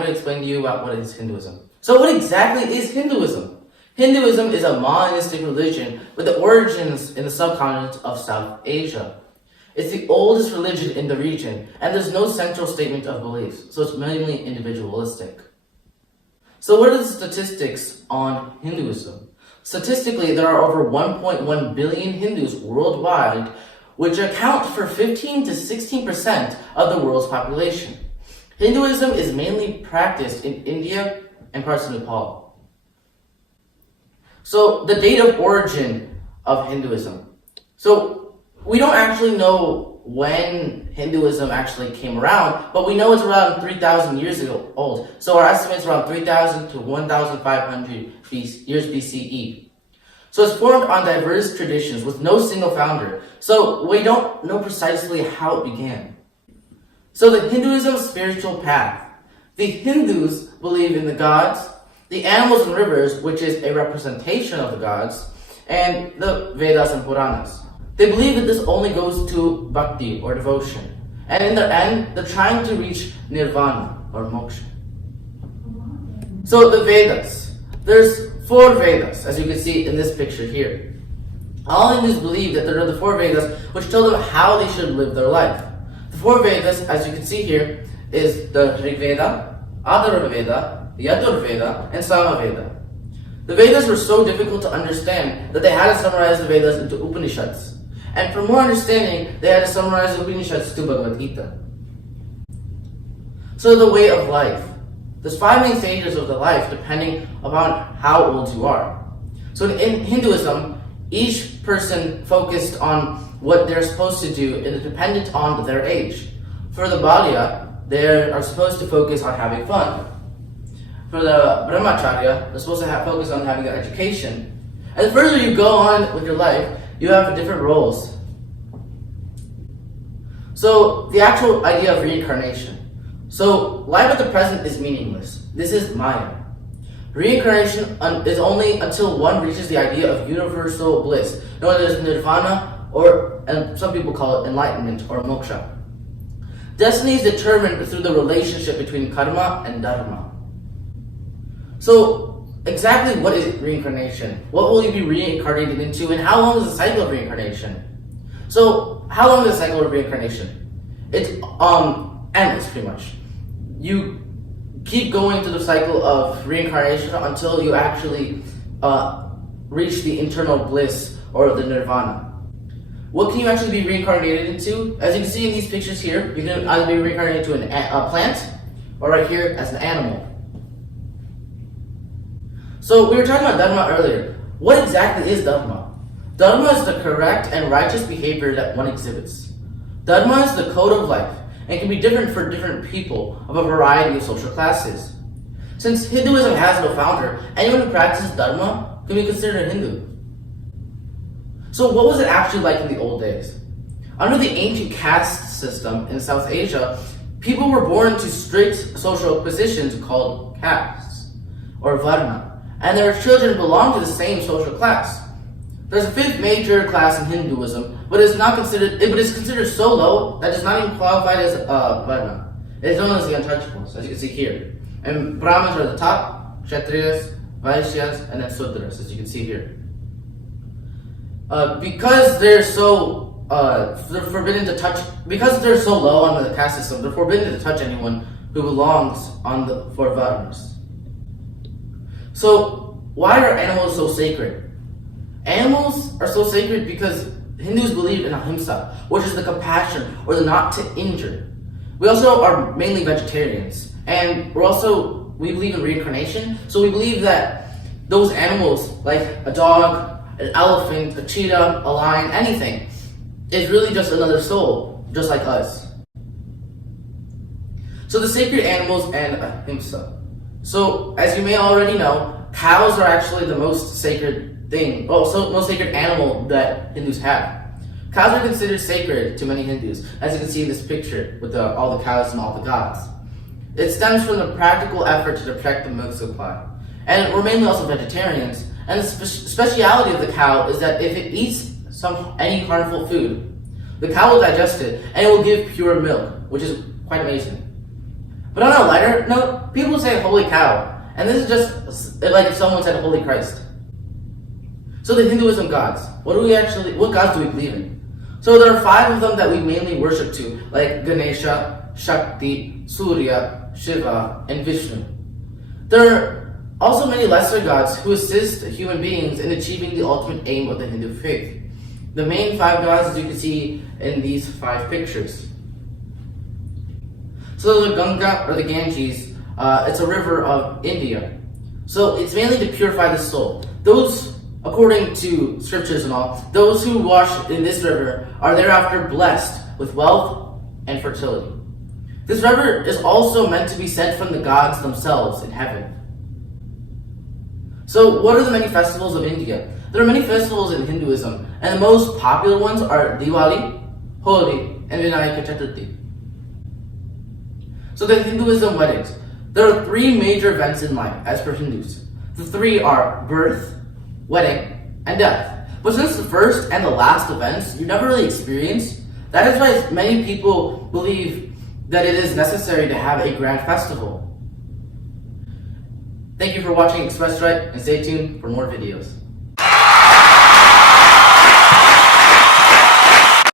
going to explain to you about what is Hinduism. So what exactly is Hinduism? Hinduism is a monotheistic religion with the origins in the subcontinent of South Asia. It's the oldest religion in the region, and there's no central statement of beliefs, so it's mainly individualistic. So what are the statistics on Hinduism? Statistically, there are over 1.1 billion Hindus worldwide, which account for 15 to 16% of the world's population. Hinduism is mainly practiced in India and parts of Nepal. So the date of origin of Hinduism. So we don't actually know when Hinduism actually came around, but we know it's around 3,000 years old. So our estimate's around 3,000 to 1,500 years BCE. So it's formed on diverse traditions with no single founder. So we don't know precisely how it began. So the Hinduism spiritual path. The Hindus believe in the gods, the animals and rivers, which is a representation of the gods, and the Vedas and Puranas. They believe that this only goes to bhakti or devotion. And in the end, they're trying to reach nirvana or moksha. So the Vedas. There's 4 Vedas, as you can see in this picture here. All Hindus believe that there are the 4 Vedas which tell them how they should live their life. The 4 Vedas, as you can see here, is the Rig Veda, Adharva Veda, Yadur Veda, and Sama Veda. The Vedas were so difficult to understand that they had to summarize the Vedas into Upanishads. And for more understanding, they had to summarize the Upanishads to Bhagavad Gita. So the way of life. There's 5 main stages of the life depending upon how old you are. So in Hinduism, each person focused on what they're supposed to do is dependent on their age. For the Balya, they are supposed to focus on having fun. For the Brahmacharya, they're supposed to focus on having an education. And the further you go on with your life, you have different roles. So the actual idea of reincarnation. So life at the present is meaningless. This is Maya. Reincarnation is only until one reaches the idea of universal bliss, known as nirvana, and some people call it enlightenment or moksha. Destiny is determined through the relationship between karma and dharma. So exactly what is reincarnation? What will you be reincarnated into, and how long is the cycle of reincarnation? So how long is the cycle of reincarnation? It's endless, pretty much. You keep going through the cycle of reincarnation until you actually reach the internal bliss or the nirvana. What can you actually be reincarnated into? As you can see in these pictures here, you can either be reincarnated into a plant, or right here as an animal. So we were talking about dharma earlier. What exactly is dharma? Dharma is the correct and righteous behavior that one exhibits. Dharma is the code of life and can be different for different people of a variety of social classes. Since Hinduism has no founder, anyone who practices dharma can be considered a Hindu. So what was it actually like in the old days? Under the ancient caste system in South Asia, people were born to strict social positions called castes, or varna, and their children belonged to the same social class. There's a 5th major class in Hinduism, but it's considered so low that it's not even qualified as varna. It is known as the untouchables, as you can see here. And Brahmins are the top, Kshatriyas, Vaishyas, and then Sudras, as you can see here. Because they're so forbidden to touch, because they're so low on the caste system, they're forbidden to touch anyone who belongs for varnas. So why are animals so sacred? Animals are so sacred because Hindus believe in ahimsa, which is the compassion or the not to injure. We also are mainly vegetarians, and we believe in reincarnation. So we believe that those animals, like a dog, an elephant, a cheetah, a lion, anything, is really just another soul, just like us. So the sacred animals and ahimsa. So as you may already know, cows are actually the most sacred most sacred animal that Hindus have. Cows are considered sacred to many Hindus, as you can see in this picture with all the cows and all the gods. It stems from the practical effort to protect the milk supply. And we're mainly also vegetarians, and the speciality of the cow is that if it eats any harmful food, the cow will digest it and it will give pure milk, which is quite amazing. But on a lighter note, people say holy cow, and this is just like if someone said holy Christ. So the Hinduism gods, what gods do we believe in? So there are 5 of them that we mainly worship to, like Ganesha, Shakti, Surya, Shiva, and Vishnu. There are also many lesser gods who assist human beings in achieving the ultimate aim of the Hindu faith. The main 5 gods, as you can see in these 5 pictures. So the Ganga, or the Ganges, it's a river of India. So it's mainly to purify the soul. Those, according to scriptures and all, those who wash in this river are thereafter blessed with wealth and fertility. This river is also meant to be sent from the gods themselves in heaven. So what are the many festivals of India? There are many festivals in Hinduism, and the most popular ones are Diwali, Holi, and Vinayaka Chaturthi. So the Hinduism weddings. There are 3 major events in life, as per Hindus. The 3 are birth, wedding, and death. But since the first and the last events you never really experience, that is why many people believe that it is necessary to have a grand festival. Thank you for watching ExpressRight, and stay tuned for more videos.